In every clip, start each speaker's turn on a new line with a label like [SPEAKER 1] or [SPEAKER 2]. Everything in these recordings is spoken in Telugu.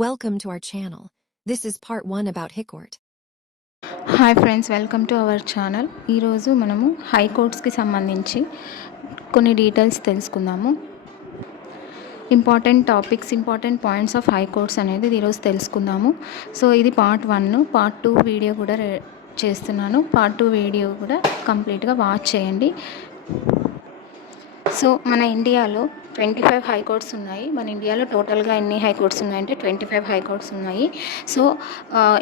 [SPEAKER 1] Welcome to our channel. This is part 1 about Hickort.
[SPEAKER 2] Hi friends welcome to our channel ఈరోజు మనము హైకోర్ట్స్కి సంబంధించి కొన్ని డీటెయిల్స్ తెలుసుకుందాము. Important topics important points of high courts అనేది ఈరోజు తెలుసుకుందాము. సో ఇది part one part two video కూడా చేస్తున్నాను. పార్ట్ టూ వీడియో కూడా కంప్లీట్గా వాచ్ చేయండి. సో మన ఇండియాలో ట్వంటీ ఫైవ్ హైకోర్ట్స్ ఉన్నాయి. మన ఇండియాలో టోటల్గా ఎన్ని హైకోర్ట్స్ ఉన్నాయంటే ట్వంటీ ఫైవ్ హైకోర్ట్స్ ఉన్నాయి. సో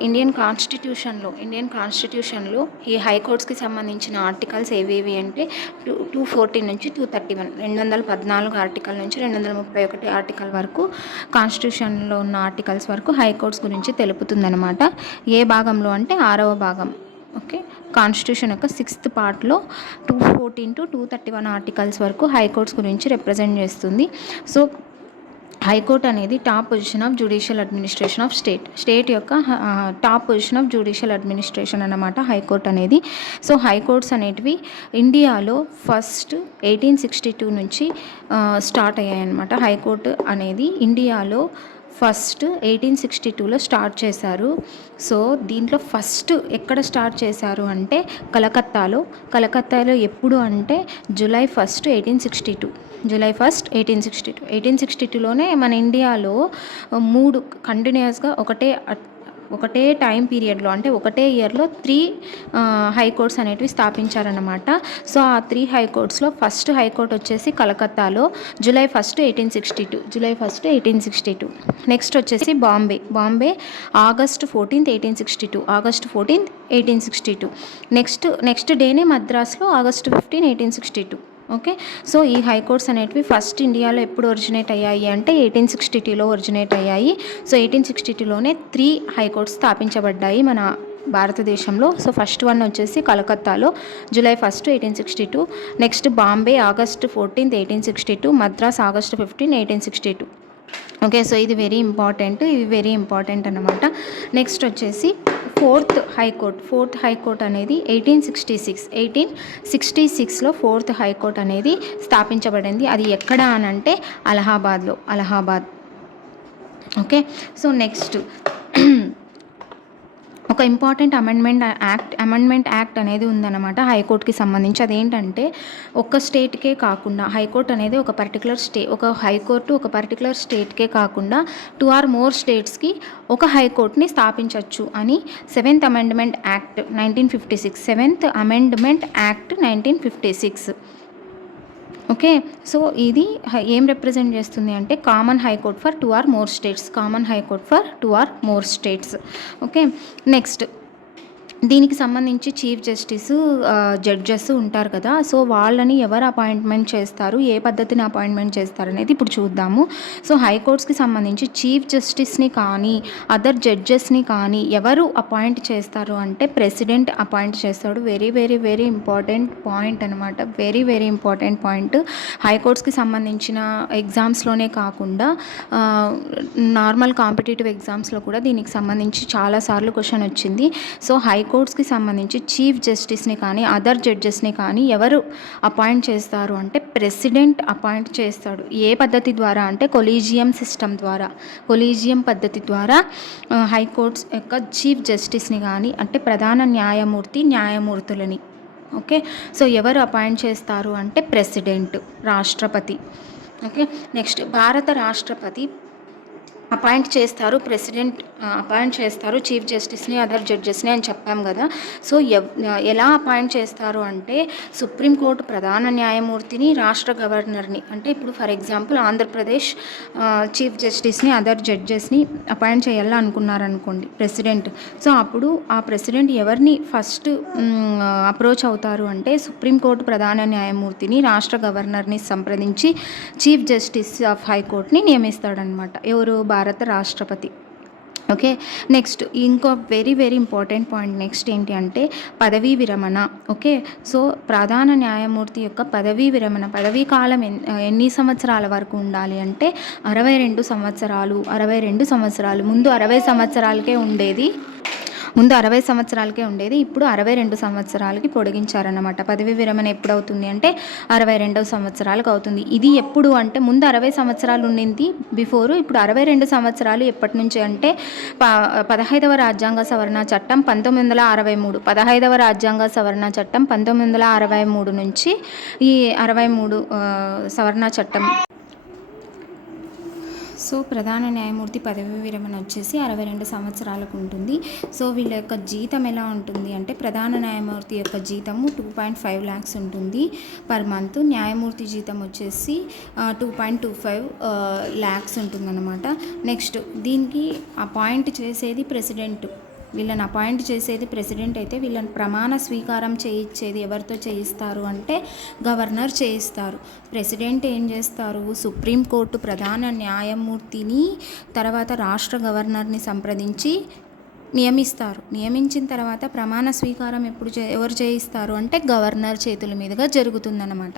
[SPEAKER 2] ఇండియన్ కాన్స్టిట్యూషన్లో ఇండియన్ కాన్స్టిట్యూషన్లో ఈ హైకోర్ట్స్కి సంబంధించిన ఆర్టికల్స్ ఏవేవి అంటే టూ టూ ఫోర్టీన్ నుంచి టూ థర్టీ వన్ రెండు వందల పద్నాలుగు ఆర్టికల్ నుంచి రెండు వందల ముప్పై ఒకటి ఆర్టికల్ వరకు కాన్స్టిట్యూషన్లో ఉన్న ఆర్టికల్స్ వరకు హైకోర్ట్స్ గురించి తెలుపుతుందనమాట ఏ భాగంలో అంటే ఆరవ భాగం. ఓకే. కాన్స్టిట్యూషన్ యొక్క సిక్స్త్ పార్ట్లో two fourteen to two thirty one articles వరకు హైకోర్ట్స్ గురించి రిప్రజెంట్ చేస్తుంది. సో హైకోర్ట్ అనేది top position of judicial administration of state state యొక్క top position of judicial administration అనమాట హైకోర్ట్ అనేది. సో హైకోర్ట్స్ అనేటివి ఇండియాలో ఫస్ట్ ఎయిటీన్ సిక్స్టీ టూ నుంచి స్టార్ట్ అయ్యాయి అన్నమాట హైకోర్టు అనేది ఇండియాలో ఫస్ట్ ఎయిటీన్ సిక్స్టీ టూలో స్టార్ట్ చేశారు. సో దీంట్లో ఫస్ట్ ఎక్కడ స్టార్ట్ చేశారు అంటే కలకత్తాలో. కలకత్తాలో ఎప్పుడు అంటే July first eighteen sixty two. July first eighteen sixty two. Eighteen sixty టూలోనే మన ఇండియాలో మూడు కంటిన్యూస్గా ఒకటే ఒకటే టైం పీరియడ్లో అంటే ఒకటే ఇయర్లో త్రీ హైకోర్ట్స్ అనేటివి స్థాపించారన్నమాట. సో ఆ త్రీ హైకోర్ట్స్లో ఫస్ట్ హైకోర్ట్ వచ్చేసి కలకత్తాలో July first eighteen sixty two July first eighteen sixty two. Next వచ్చేసి Bombay Bombay August fourteenth eighteen sixty two August fourteenth eighteen sixty two. Next next డేనే మద్రాస్లో August fifteen eighteen sixty two. Okay? So ఈ హైకోర్ట్స్ అనేటివి ఫస్ట్ ఇండియాలో ఎప్పుడు ఒరిజినేట్ అయ్యాయి అంటే ఎయిటీన్ సిక్స్టీ టూలో ఒరిజినేట్ అయ్యాయి. సో ఎయిటీన్ సిక్స్టీ టూలోనే త్రీ హైకోర్ట్స్ స్థాపించబడ్డాయి మన భారతదేశంలో. సో ఫస్ట్ వన్ వచ్చేసి కలకత్తాలో July first eighteen sixty two next Bombay August fourteenth eighteen sixty two Madras August fifteen eighteen sixty two okay? So ఇది వెరీ ఇంపార్టెంట్ ఇది వెరీ ఇంపార్టెంట్ అనమాట నెక్స్ట్ వచ్చేసి fourth high court fourth high court అనేది eighteen sixty six eighteen sixty సిక్స్లో ఫోర్త్ హైకోర్ట్ అనేది స్థాపించబడింది. అది ఎక్కడ అని అంటే అలహాబాద్లో అలహాబాద్. ఓకే? సో నెక్స్ట్ ఒక important amendment act amendment act అనేది ఉందన్నమాట హైకోర్టుకి సంబంధించి. అదేంటంటే ఒక్క స్టేట్కే కాకుండా హైకోర్టు అనేది ఒక పర్టికులర్ స్టే ఒక హైకోర్టు ఒక పర్టికులర్ స్టేట్కే కాకుండా టూ ఆర్ మోర్ స్టేట్స్కి ఒక హైకోర్టుని స్థాపించవచ్చు అని seventh amendment act nineteen fifty six seventh amendment act nineteen fifty six. Okay? So ఇది ఏం రిప్రజెంట్ చేస్తుంది అంటే common high court for two or more states common high court for two or more states okay? Next దీనికి సంబంధించి చీఫ్ జస్టిస్ జడ్జెస్ ఉంటారు కదా. సో వాళ్ళని ఎవరు అపాయింట్మెంట్ చేస్తారు ఏ పద్ధతిని అపాయింట్మెంట్ చేస్తారు అనేది ఇప్పుడు చూద్దాము. సో హైకోర్ట్స్కి సంబంధించి చీఫ్ జస్టిస్ని కానీ అదర్ జడ్జెస్ని కానీ ఎవరు అపాయింట్ చేస్తారు అంటే ప్రెసిడెంట్ అపాయింట్ చేస్తాడు. Very very very important point అనమాట వెరీ వెరీ ఇంపార్టెంట్ పాయింట్. హైకోర్ట్స్కి సంబంధించిన ఎగ్జామ్స్లోనే కాకుండా నార్మల్ కాంపిటేటివ్ ఎగ్జామ్స్లో కూడా దీనికి సంబంధించి చాలాసార్లు క్వశ్చన్ వచ్చింది. సో హై హైకోర్ట్స్కి సంబంధించి చీఫ్ జస్టిస్ని కానీ అదర్ జడ్జెస్ని కానీ ఎవరు అపాయింట్ చేస్తారు అంటే ప్రెసిడెంట్ అపాయింట్ చేస్తాడు. ఏ పద్ధతి ద్వారా అంటే కొలీజియం సిస్టమ్ ద్వారా. కొలీజియం పద్ధతి ద్వారా హైకోర్ట్స్ యొక్క చీఫ్ జస్టిస్ని కానీ అంటే ప్రధాన న్యాయమూర్తి న్యాయమూర్తులని. ఓకే? సో ఎవరు అపాయింట్ చేస్తారు అంటే ప్రెసిడెంట్ రాష్ట్రపతి. ఓకే? నెక్స్ట్ భారత రాష్ట్రపతి అపాయింట్ చేస్తారు ప్రెసిడెంట్ అపాయింట్ చేస్తారు చీఫ్ జస్టిస్ని అదర్ జడ్జెస్ని అని చెప్పాం కదా. సో ఎవ్ ఎలా అపాయింట్ చేస్తారు అంటే సుప్రీంకోర్టు ప్రధాన న్యాయమూర్తిని రాష్ట్ర గవర్నర్ని అంటే ఇప్పుడు ఫర్ ఎగ్జాంపుల్ ఆంధ్రప్రదేశ్ చీఫ్ జస్టిస్ని అదర్ జడ్జెస్ని అపాయింట్ చేయాలనుకున్నారనుకోండి ప్రెసిడెంట్ సో అప్పుడు ఆ ప్రెసిడెంట్ ఎవరిని ఫస్ట్ అప్రోచ్ అవుతారు అంటే సుప్రీంకోర్టు ప్రధాన న్యాయమూర్తిని రాష్ట్ర గవర్నర్ని సంప్రదించి చీఫ్ జస్టిస్ ఆఫ్ హైకోర్టుని నియమిస్తాడనమాట. ఎవరు? భారత రాష్ట్రపతి. ఓకే? నెక్స్ట్ ఇంకో very very important point next ఏంటి అంటే పదవీ విరమణ ఓకే? సో ప్రధాన న్యాయమూర్తి యొక్క పదవీ విరమణ పదవీ కాలం ఎన్- ఎన్ని సంవత్సరాల వరకు ఉండాలి అంటే అరవై రెండు సంవత్సరాలు అరవై రెండు సంవత్సరాలు ముందు అరవై సంవత్సరాలకే ఉండేది ముందు అరవై సంవత్సరాలకే ఉండేది ఇప్పుడు అరవై రెండు సంవత్సరాలకి పొడిగించారన్నమాట. పదవి విరమణ ఎప్పుడు అవుతుంది అంటే అరవై రెండవ సంవత్సరాలకు అవుతుంది. ఇది ఎప్పుడు అంటే ముందు అరవై సంవత్సరాలు ఉండింది బిఫోర్ ఇప్పుడు అరవై రెండు సంవత్సరాలు ఎప్పటి నుంచి అంటే ప పదహైదవ రాజ్యాంగ సవరణ చట్టం పంతొమ్మిది వందల అరవై మూడు. పదహైదవ రాజ్యాంగ సవరణ చట్టం పంతొమ్మిది వందల అరవై మూడు నుంచి ఈ అరవై మూడు సవరణ చట్టం సో ప్రధాన న్యాయమూర్తి పదవి విరమణ వచ్చేసి అరవై రెండు సంవత్సరాలకు ఉంటుంది. సో వీళ్ళ యొక్క జీతం ఎలా ఉంటుంది అంటే ప్రధాన న్యాయమూర్తి యొక్క జీతము టూ పాయింట్ ఫైవ్ ల్యాక్స్ ఉంటుంది పర్ మంత్. న్యాయమూర్తి జీతం వచ్చేసి two point two five lakhs ఉంటుందన్నమాట. నెక్స్ట్ దీనికి అపాయింట్ చేసేది ప్రెసిడెంట్ వీళ్ళని అపాయింట్ చేసేది ప్రెసిడెంట్ అయితే వీళ్ళని ప్రమాణ స్వీకారం చేయించేది ఎవరితో చేయిస్తారు అంటే గవర్నర్ చేయిస్తారు. ప్రెసిడెంట్ ఏం చేస్తారు? సుప్రీంకోర్టు ప్రధాన న్యాయమూర్తిని తర్వాత రాష్ట్ర గవర్నర్ని సంప్రదించి నియమిస్తారు. నియమించిన తర్వాత ప్రమాణ స్వీకారం ఎప్పుడు చే ఎవరు చేయిస్తారు అంటే గవర్నర్ చేతుల మీదుగా జరుగుతుందన్నమాట.